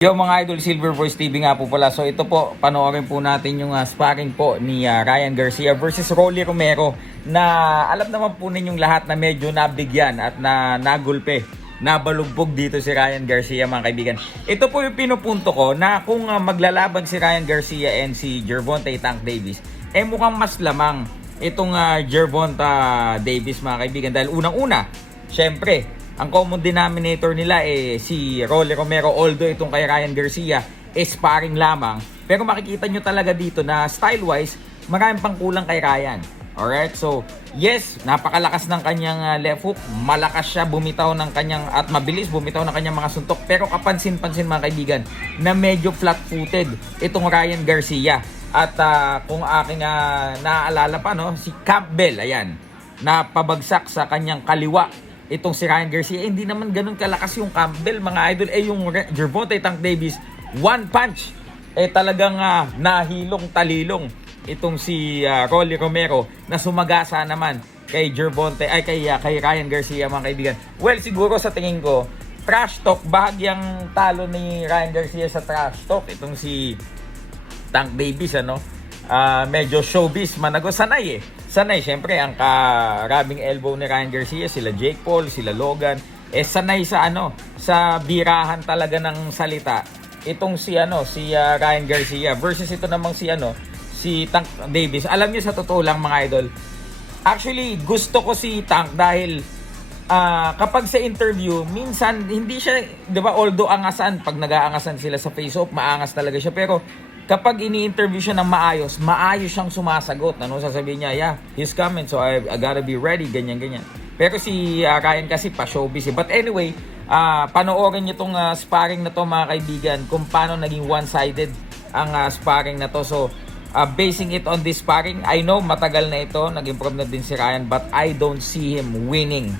Yo mga idol, Silver Voice TV nga po pala. So ito po, panoorin po natin yung sparring po ni Ryan Garcia versus Rolly Romero, na alam naman po ninyong lahat na medyo nabigyan at nagulpe, nabalugbog dito si Ryan Garcia mga kaibigan. Ito po yung pinupunto ko na kung maglalaban si Ryan Garcia and si Gervonta Tank Davis, mukhang mas lamang itong Gervonta Davis mga kaibigan. Dahil unang-una, syempre, ang common denominator nila si Rolly Romero, although itong kay Ryan Garcia sparring lamang. Pero makikita nyo talaga dito na style-wise, maraming pang kulang kay Ryan. Alright, so yes, napakalakas ng kanyang left hook. Malakas siya bumitaw ng kanyang, at mabilis bumitaw ng kanyang mga suntok. Pero kapansin-pansin mga kaibigan, na medyo flat-footed itong Ryan Garcia. At kung aking naaalala pa, no, si Campbell, ayan, napabagsak sa kanyang kaliwa itong si Ryan Garcia. Hindi naman ganun kalakas yung Campbell mga idol. Yung Gervonta Tank Davis, one punch talagang nahilong talilong itong si Rolly Romero, na sumagasa naman kay kay Ryan Garcia mga kaibigan. Well, siguro sa tingin ko, trash talk, bahagyang talo ni Ryan Garcia sa trash talk itong si Tank Davis, medyo showbiz manago, sanay syempre ang karabing elbow ni Ryan Garcia, sila Jake Paul, sila Logan, sanay sa birahan talaga ng salita itong si Ryan Garcia versus ito namang si Tank Davis. Alam niyo, sa totoo lang mga idol, actually gusto ko si Tank dahil kapag sa interview, minsan hindi siya, 'di ba, although angasan, pag nag-aangasan sila sa face off, maangas talaga siya, pero kapag ini-interview siya ng maayos siyang sumasagot. Sasabihin niya, yeah, he's coming, so I gotta be ready, ganyan. Pero si Ryan kasi pa-showbiz. But anyway, panoorin niyo itong sparring na to mga kaibigan, kung paano naging one-sided ang sparring na to. So, basing it on this sparring, I know matagal na ito, nag-improve na din si Ryan, but I don't see him winning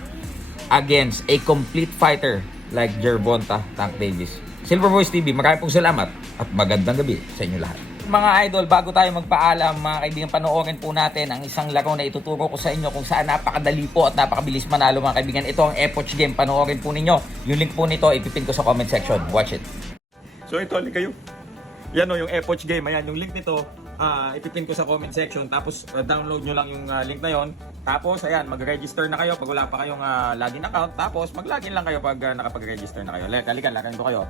against a complete fighter like Gervonta Tank Davis. Silver Voice TV, maraming pong salamat at magandang gabi sa inyo lahat. Mga idol, bago tayo magpaalam mga kaibigan, panoorin po natin ang isang laro na ituturo ko sa inyo kung saan napakadali po at napakabilis manalo mga kaibigan. Ito ang Epoch Game, panoorin po ninyo. Yung link po nito, ipipin ko sa comment section. Watch it. So ito, hali kayo. Yan yung Epoch Game. Ayan, yung link nito, ipipin ko sa comment section. Tapos download nyo lang yung link na yon. Tapos ayan, mag-register na kayo pag wala pa kayong login account. Tapos mag-login lang kayo pag nakapag-register na kayo. Halika, laruin ko kayo.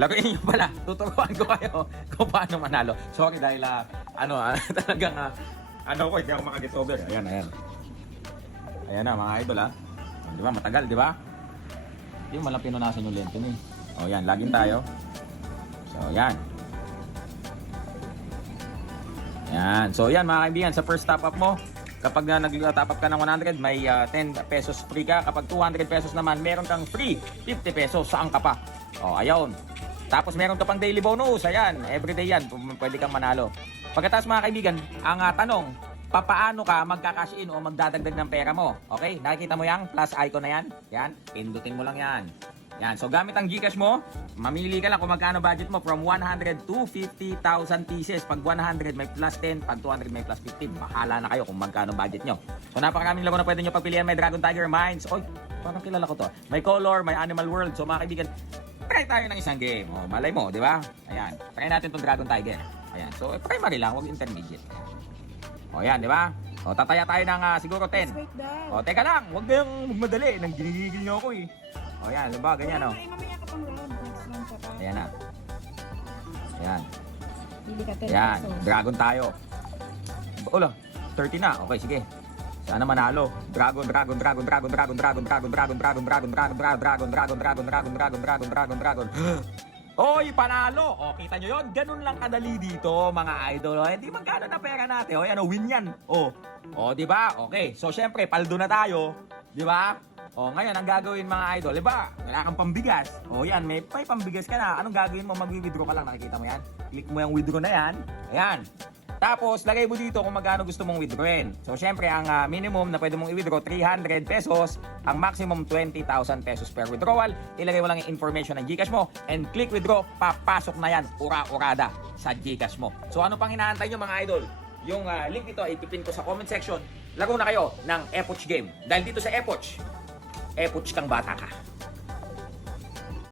Laruin nyo pala, tuturuan ko kayo kung paano manalo. Sorry dahil talagang hindi ako makaget over. Ayan. Ayan na mga idol di ba, matagal, di ba? Hindi mo malang pinunasan yung lento ni. O yan, login tayo. So yan. Yan. So yan mga kaibigan, sa first top up mo, kapag nag-top up ka ng 100, may 10 pesos free ka. Kapag 200 pesos naman, meron kang free 50 pesos. Saan ka pa? O, ayaw. Tapos meron ka pang daily bonus. Ayan, everyday yan. Pwede kang manalo. Pagkatapos mga kaibigan, ang tanong, papaano ka magkakash in o magdadagdag ng pera mo? Okay? Nakikita mo yung plus icon na yan? Yan. Pindutin mo lang yan. Yan. So gamit ang GCash mo, mamili ka lang kung magkano budget mo, from 100 to 50,000 pieces. Pag 100 may plus 10, pag 200 may plus 15. Bahala na kayo kung magkano budget nyo. So napakaraming laro na pwede nyo pagpilian. May Dragon Tiger Mines. Oy, parang kilala ko to. May Color, may Animal World. So mga kaibigan, try tayo ng isang game. O, malay mo, di ba? Ayan. Try natin tong Dragon Tiger. Ayan. So primary lang, huwag intermediate. O yan, di ba? O tataya tayo ng siguro 10. O teka lang, huwag kayong magmadali. Nang ginigigil nyo ako eh. O yan, di ba? Ganyan o. Ayan na. Ayan. Ayan, Dragon tayo. Ola, 30 na. Okay, sige. Sana manalo. Dragon. Oy, panalo. O, kita nyo yun? Ganun lang kadali dito, mga idol. Hindi magkano na pera natin. O, yan o, win yan. O, di ba? Okay. So, syempre, paldo na tayo. Di ba? O, ngayon, ang gagawin mga idol, di ba? Wala kang pambigas. O, yan, may pambigas ka na. Anong gagawin mo? Mag-withdraw ka lang. Nakikita mo yan? Click mo yung withdraw na yan. Ayan. Tapos, lagay mo dito kung magkano gusto mong withdrawin. So, syempre, ang minimum na pwede mong i-withdraw, 300 pesos. Ang maximum, 20,000 pesos per withdrawal. Ilagay mo lang yung information ng GCash mo and click withdraw. Papasok na yan, ura-urada sa GCash mo. So, ano pang hinaantay nyo mga idol? Yung link nito, ipipin ko sa comment section. Laro na kayo ng Epoch Game. Dahil dito sa Epoch kang bata ka.